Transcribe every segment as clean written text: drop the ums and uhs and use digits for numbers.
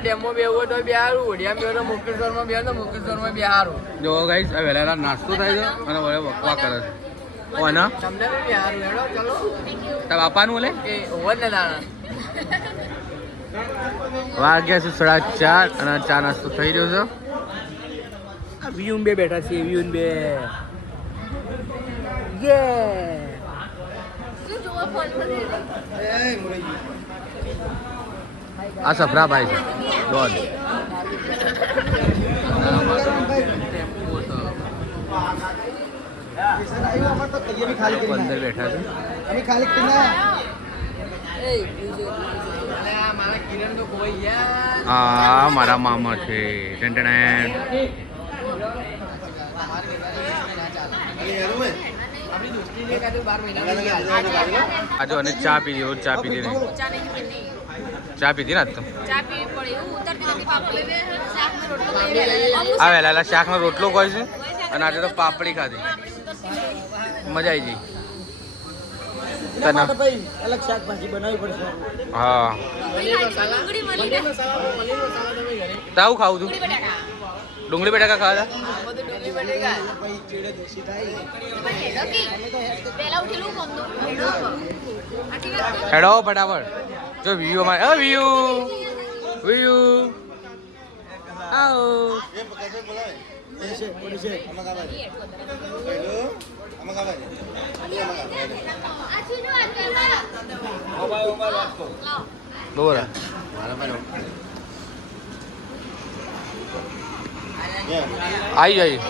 Demo બેવો તો બે હારું, ઓડિયા બે મુકેશ્વરમાં બે તો મુકેશ્વરમાં બે હારું. જો ગાઈસ આ વહેલા નાસ્તો થાય છે અને વળે વકવા કરે છે. કોના તમને બે હારું હેડો ચલો. તાર બાપાનું લે કે ઓવર ને દાણા વાગ્યા છે 4:30 અને ચા નાસ્તો થઈ રહ્યો છે. આ વ્યુન બે બેઠા છે. વ્યુન બે આ સફરાભાઈ છે ડોન. અંદર બેઠા છે. હા મારા મામા છે. આજે અને ચા પીધી. રોજ ચા પીધી નહીં. ચા પીધી ને તો આ વહેલા શાકનો રોટલો કોઈ છે અને આજે તો પાપડી ખાધી. મજા આવી ગઈ. હા તાવું ખાવું તું ડુંગળી બટાકા ખાવા હેડો ફટાફટ. જો વ્યૂ અમારે વ્યૂ આવો બોરા आई जाइए.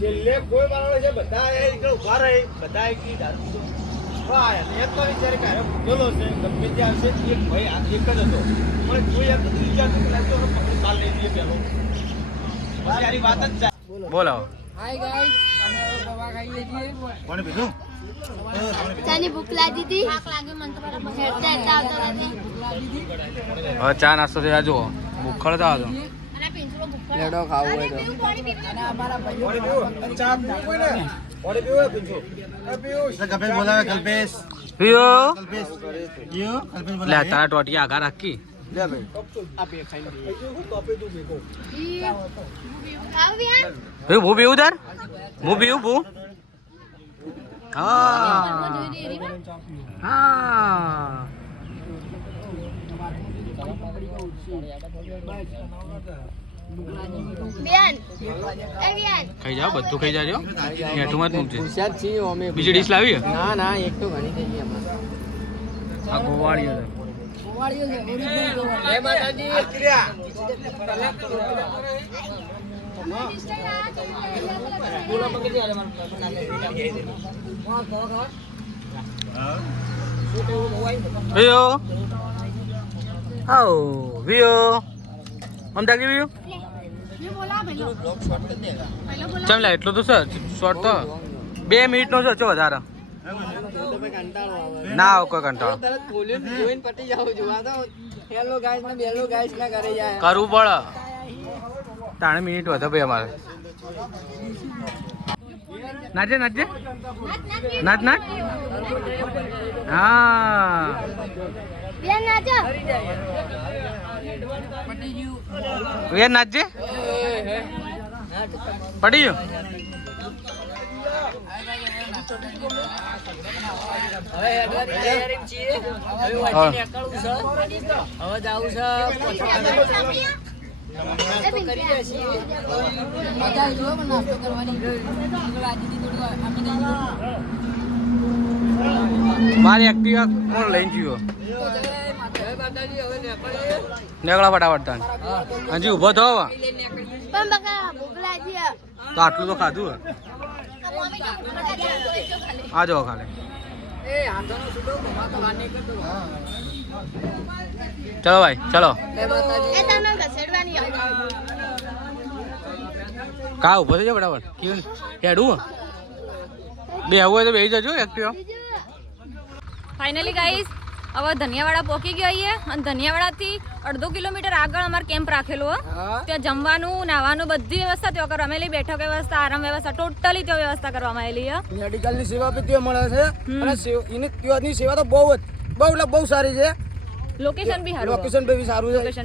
છેલ્લે કોઈ માણસ છે બધા ઉભા રહે બધા એક જ હતો પણ બોલો. હાય ગાઈસ અમે દવા ખાઈએ છીએ. કોણે પીધું? ચાની ભૂખ લાગી હતી. થાક લાગે મને તો બરાબર હેડતા હેડતા આવતો નથી. હવે ચા નાસ્તો થયા જો ભૂખડ તો આવતો લેડો ખાવું હોય તો અને અમારા ભાઈઓ ચા પીવું ને ઓડે પીવો પીજો કલ્પેશ બોલાવે. કલ્પેશ પીયો. કલ્પેશ પીયો. કલ્પેશ બોલાવે. લે તારા ટોટિયા આગા રાખી લે ભાઈ આ બે ખાઈ લે. હું કોપી તું બેકો આવ્યા હું પીવું તાર હું પીવું ભૂ. હા હા ખાઈ જાઓ બધું ખાઈ જાજો. હેઠું જ મૂકજે. બીજી ડીશ લાવી? ના ના એક તો ઘણી થઈ ગઈ અમારે. આ ગોવાળીઓ છે. ગોવાળીઓ છે ઓરિજિનલ ગોવાળીઓ. જય માતાજી. બોલો પકડી આલે મને વિયો આવો વિયો મમતા કે વિયો ચમ લે એટલો તો સર શોર્ટ તો 2 મિનિટનો છે ચો વધારે ના આવ કોઈ કંટાળો કરવું પડે 3 મિનિટ વધે ભાઈ અમારે. નાચે નાચે નાચ નાચ હા વે નાચજે પડી ગયું. મારી એક્ટિવા કોણ લઈને જીવો નીકળા ફટાફટ તાન હજી ઊભો થો તો આટલું તો ખાધું આ જાઓ ખાલે ચલો ભાઈ ચલો કા ઉભો થઈ જાય બરાબર કેવું હેડું બે આવું હોય તો બેસી જજો એક્ટિવા ફાઇનલી ગાઈસ હવે ધનિયાવાડા પહોંચી ગયા છીએ અને ધનિયાવાડાથી 1.5 કિલોમીટર આગળ અમારે કેમ્પ રાખેલો ત્યાં જમવાનું નાવાનું બધી વ્યવસ્થા ત્યાં કરવામાં આવેલી બેઠક વ્યવસ્થા આરામ વ્યવસ્થા ટોટલી ત્યાં વ્યવસ્થા કરવામાં આવેલી છે મેડિકલની સેવા બી ત્યાં મળે છે અને ત્યાંની સેવા તો બહુ સારી છે લોકેશન બી સારું લોકેશન બી સારું છે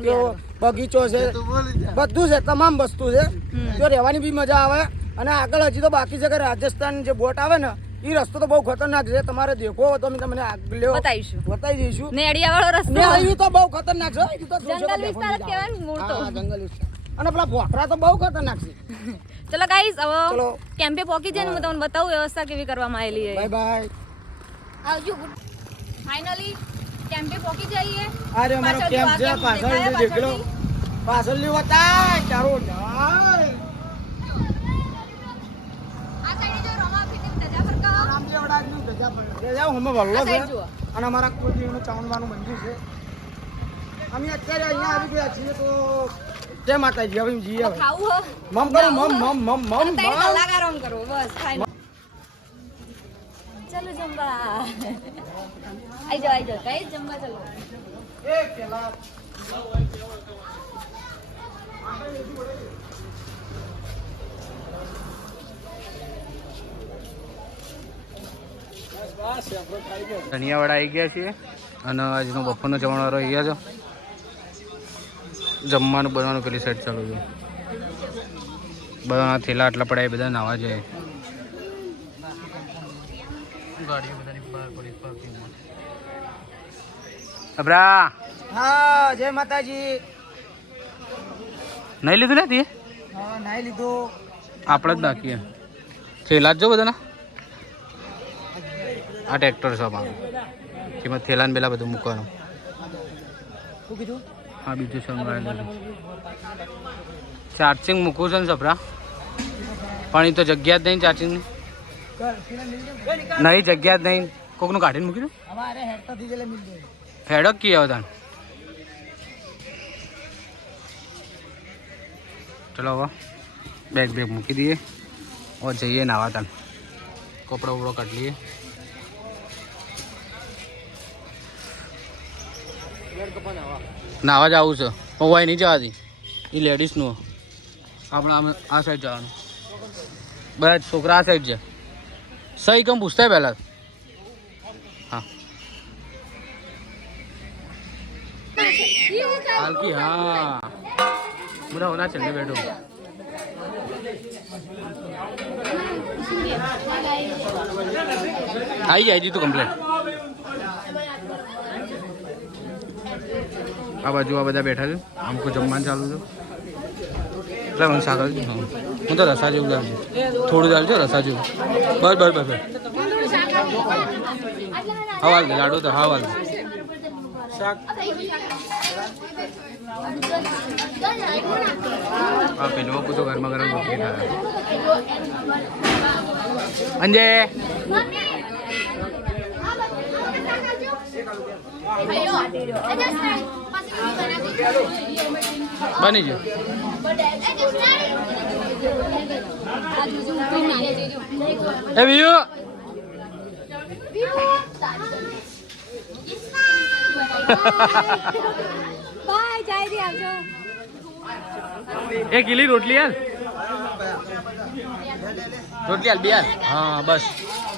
બગીચો છે બધું છે તમામ વસ્તુ છે ત્યાં રહેવાની બી મજા આવે અને આગળ હજી તો બાકી છે કે રાજસ્થાન જે બોટ આવે ને એ રસ્તો તો બહુ ખતરનાક છે તમારે દેખો તો અમે તમને બતાવી દઈશું ને અડિયાવાળો રસ્તો એ તો બહુ ખતરનાક છે જંગલ વિસ્તાર જ કહેવાય ને મૂળ તો જંગલ વિસ્તાર અને પેલા ભોખરા તો બહુ ખતરનાક છે ચલો ગાઈસ હવે કેમ્પે પહોંચી જાય ને હું તમને બતાવું વ્યવસ્થા કેવી કરવામાં આવેલી છે બાય બાય આવજો ફાઇનલી કેમ્પે પહોંચી જઈએ અરે અમારો કેમ્પ છે પાછળ દેખલો પાછળ લી વતા ચારો જાય અને અમારા કુલદેવનું ચાવણવાનું મંદિર છે અમે અત્યારે અહીંયા આવી ગયા છીએ તો જય માતાજી હવે જઈએ હવે મમ કરો મમ કલાકારો કરો બસ ચલો જમવા આઈ જાઓ કઈ જમવા ચલો એક પેલા ધનિયાવાડા આવી ગયા છીએ અને આજનો બપોરનો જમણવારો અહીંયા છે જમવાનું બનાવવાનું પેલી સાઈડ ચાલુ છે બધાના થેલા આટલા પડ્યા બધા નાવા જાય ગાડીઓ બધાની બહાર પડી પાર્કિંગમાં અબરા હા જય માતાજી નહીં લીધું લે તે હા નાઈ લીધું આપણે જ નાખીએ થેલા જ જો બધાના આ ટ્રેક્ટર છે અમારું જેમાં થેલા ને બેલા બધું મૂકવાનું શું કીધું હા બીજું સંભાળેલું ચાર્જિંગ મૂકવું છે ને સપરા પણ એ તો જગ્યા જ નહીં ચાર્જિંગની નહીં જગ્યા જ નહીં કોકનું કાઢીને મૂકી દઉં हमारे हेड तो डीजल मिल गए હેડક કી આવતા ચલો હવે બેગ મૂકી દઈએ और જઈએ નાવા તાન કપડો વપડો કાઢ લઈએ નાવા જવું છે હોય નહીં જવાથી એ લેડીઝનું આપણે આ સાઈડ જવાનું બધા છોકરા આ સાઈડ છે સહી કેમ પૂછતા પહેલાં હા हल्की हाँ बुरा होना चलने बैठो आई जाएगी तो कंप्लेट आ बाजू आ बदा बैठा छो हमको जमवान चालू छो એટલે મને સાગર હા હું તો રસા જેવું લાગે થોડું ચાલજો રસા જેવું બસ બસ બસ હવાલ દે લાડો તો હવાલ દે શાક આ પેલો પૂછો ગરમા ગરમ રોટલી ખાય અંજે બની ગયો એ વિયુ બાય જલ્દી આવજો एक गिली रोटली यार रोटली यार बियार हाँ बस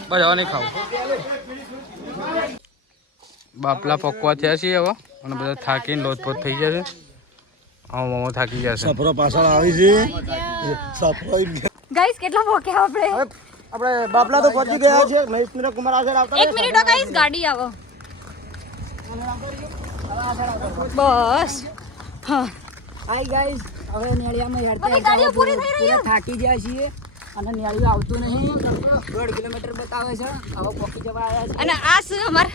बस હવે નહીં ખાવું બાપલા પકવા થયા છીએ હવે અને બધા થાકીને લોથપોથ થઈ જશે મોમો થાકી જશે સફરો પાછળ આવી છે સફરો ગાઈસ કેટલા ભોક્યા આપણે બાપલા તો પહોંચી ગયા છે મહેશન્દ્ર કુમાર આગળ આવતા 1 મિનિટ ગાઈસ ગાડી આવો બસ હા હાય ગાઈસ હવે નેળિયામાં હેડતા બધી ગાડીઓ પૂરી થઈ રહી પૂરા થાકી ગયા છીએ અને નેળિયું આવતું નહીં 1.5 કિલોમીટર બતાવે છે હવે પહોંચી જવા આવ્યા છે અને આ શું અમાર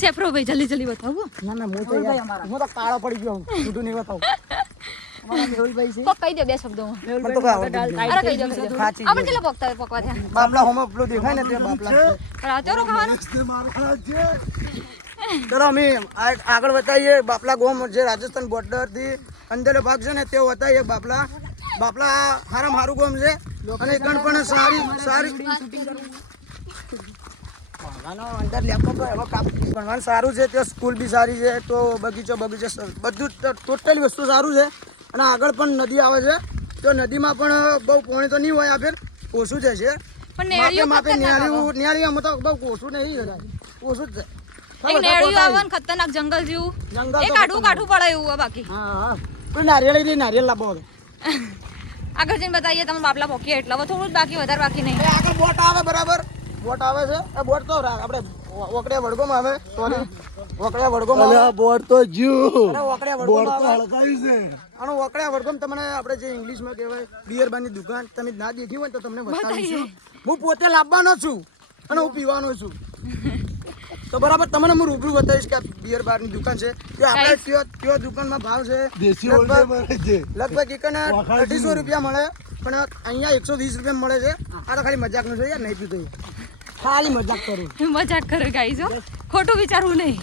સેફરો ભાઈ જલ્દી જલ્દી બતાવો ના હું તો હું તો કાળો પડી ગયો ઊંધું નહીં બતાવું અમારા મેહુલભાઈ છે કોક કહી દો બે શબ્દોમાં મને તો આવડતું અરે કહી દો સાચી આપણે કેટલા પકવા થયા બાપલા હોમાં પેલો દેખાય ને તે બાપલા છે પણ આ ચોરો ખાવાનો ચલો અમે આગળ બતાવીએ બાપલા ગોમ જે રાજસ્થાન બોર્ડર થી અંદરનો ભાગ છે ને તે બતાવીએ બાપલા હારામ હારું ગોમ છે અને ગણ પણ સારી અંદર લેપટોપ ભણવાનું સારું છે ત્યાં સ્કૂલ બી સારી છે તો બગીચો બધું ટોટલી વસ્તુ સારું છે અને આગળ પણ નદી આવે છે તો નદીમાં પણ બહુ પાણી તો નહીં હોય આ ફેર ઓછું જ છે પણ નેળિયું માપે નેળિયામાં તો બહુ ઓછું નહીં ઓછું જ છે એક નેળિયું આવે ને ખતરનાક જંગલ જેવું એ કાઢવું પડે એવું બાકી હા પણ નારિયેળ લાવવો હવે આગળ જઈને બતાવીએ તમે બાપલા પોકીએ એટલે હવે થોડું જ બાકી વધારે બાકી નહીં આગળ બોટ આવે બરાબર બોટ આવે છે એ બોટ તો આપણે ઓકડિયા વડગોમાં આવે સોરી ઓકડિયા વડગોમાં આવે બોટ તો જ્યુ અરે ઓકડિયા વડગોમાં આવે હળગાવી છે અને ઓકડિયા વડગોમ તમને આપણે જે ઇંગ્લિશમાં કહેવાય બિયર બારની દુકાન તમે ના દેખી હોય તો તમને બતાવીશું હું પોતે લાવવાનો છું અને હું પીવાનો છું તો બરાબર તમને હું રૂબરૂ બતાવીશ કે આ બિયર બારની દુકાન છે કે આપણે કયો દુકાનમાં ભાવ છે લગભગ એકને 250 રૂપિયા મળે પણ અહીંયા 120 રૂપિયા મળે છે આ તો ખાલી મજાકનું છે યાર નહીં પીતો ખાલી મજાક કરું મજાક કરે ગાઈસ હો ખોટું વિચારવું નહીં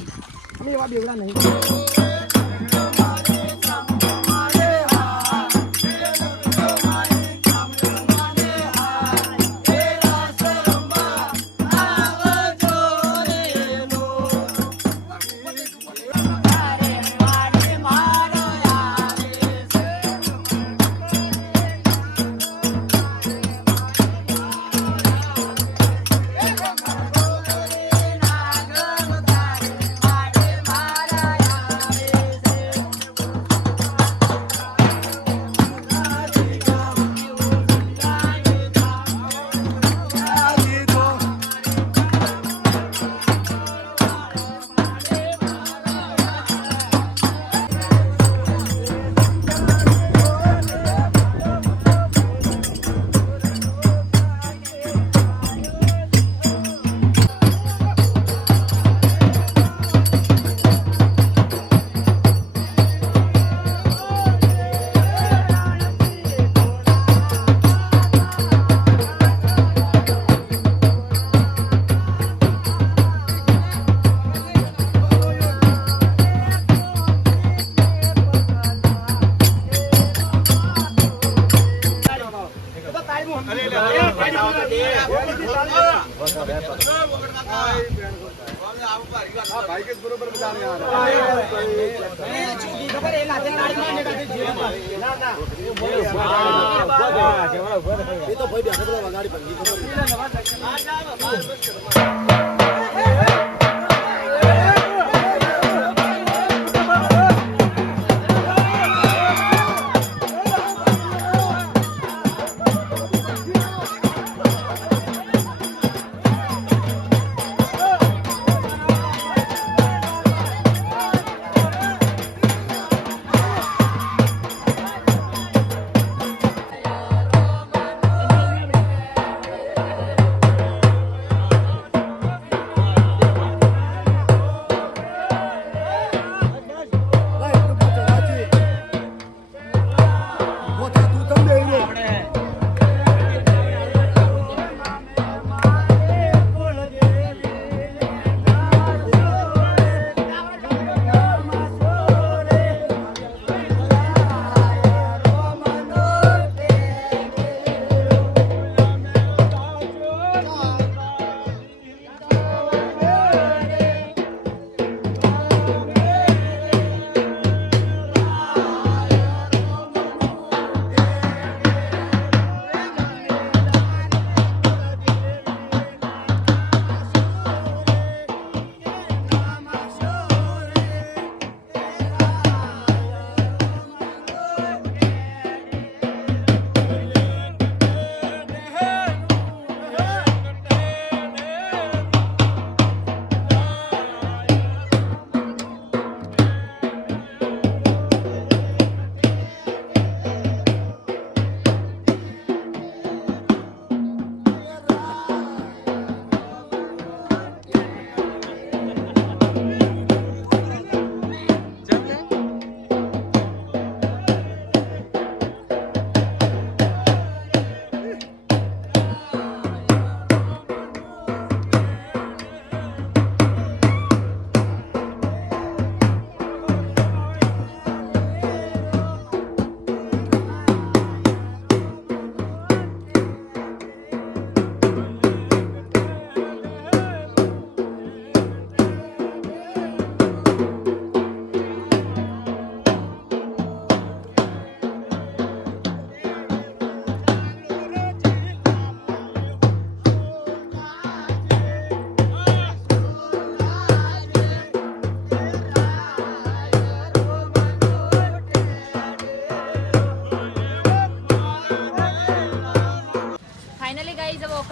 અમે એવા બેવડા નહીં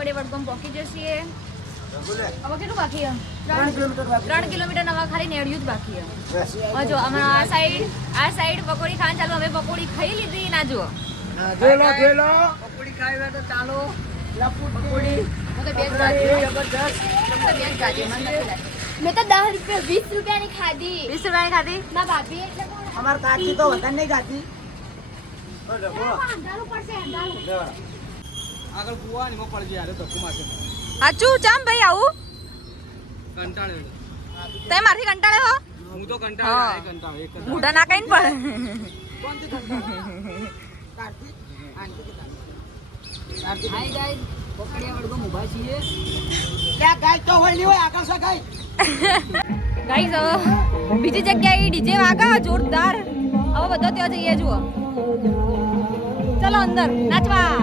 પકડીએ વડગામ પહોંચી જશે. હવે કેટલું બાકી 3 કિલોમીટર બાકી 3 કિલોમીટર નવા ખાલી નેડિયું જ બાકી છે. જો અમારા આ સાઈડ પકોડી ખાવાનું ચાલુ. હવે પકોડી ખાઈ લીધી ના જુઓ. જોઈ લો પકોડી ખાઈ હોય તો ચાલો પકોડી હું તો બે જ ગાજી. મેં તો 10 રૂપિયા 20 રૂપિયાની ખાધી. 20 રૂપિયાની ખાધી. ના ભાભી એટલે કોણ? અમાર કાકી તો વધારે નહીં ગાતી. અંધારું પડશે અંધારું. આગળ કુવાની માં પડી જાય તો કુમાશે સાચું ચમ ભાઈ આવું કંટાળે. તે મારથી કંટાળે હો. હું તો કંટાળે કંટાળે એક મોઢા ના કઈ પડે. હાય ગાઈસ પકડિયા વડગો ઉભા છીએ. ત્યાં ગાય તો હોય નહીં હોય આકાશ ગાય. ગાઈસ બીજી જગ્યાએ ડીજે વાગા જોરદાર. હવે બધો ત્યાં જઈએ જુઓ. ચલો અંદર નાચવા.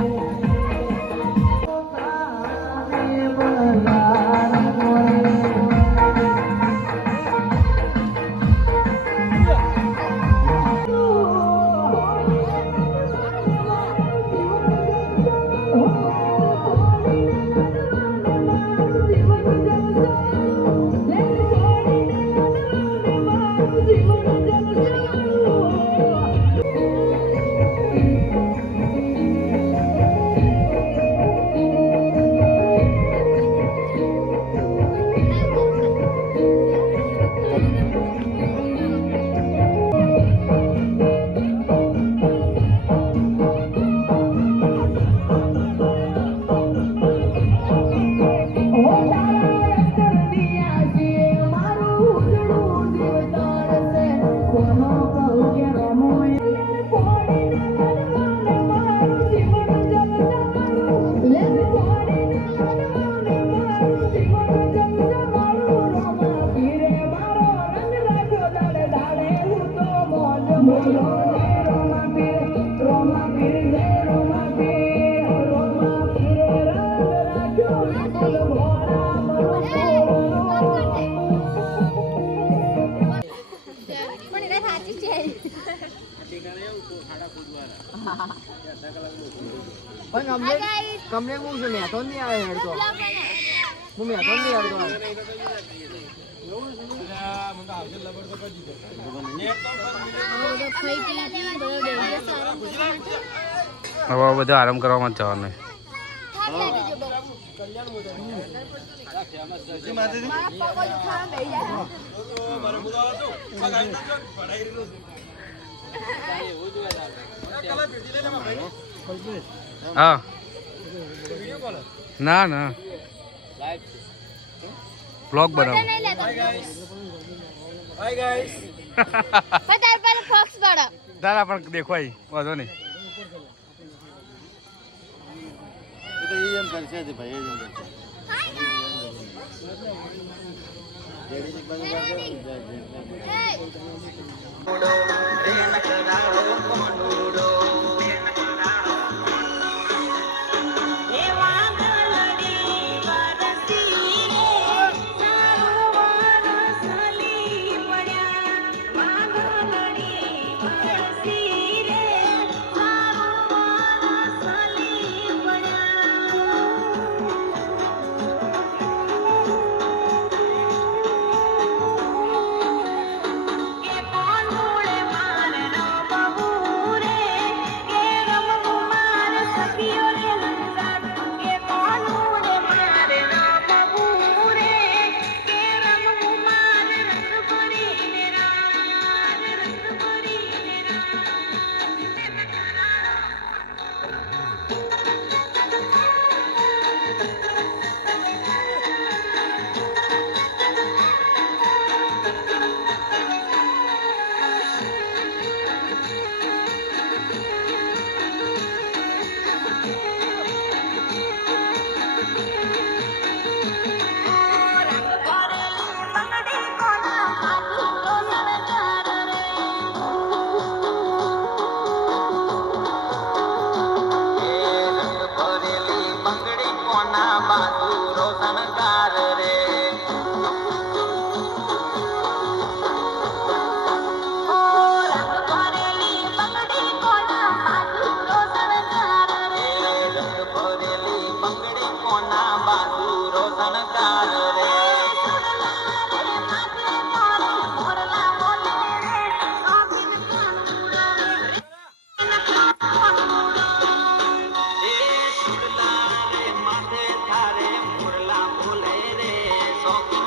પણ અમને હું છે મેં તો નહીં આવે હેડતો હું મેં તો નહીં હેડતો હવે બધા આરામ કરવામાં જ જવાનું. હા ના ના બ્લોગ બનાવો. દાદા પણ દેખવાય વાંધો નહીં. એ શોખ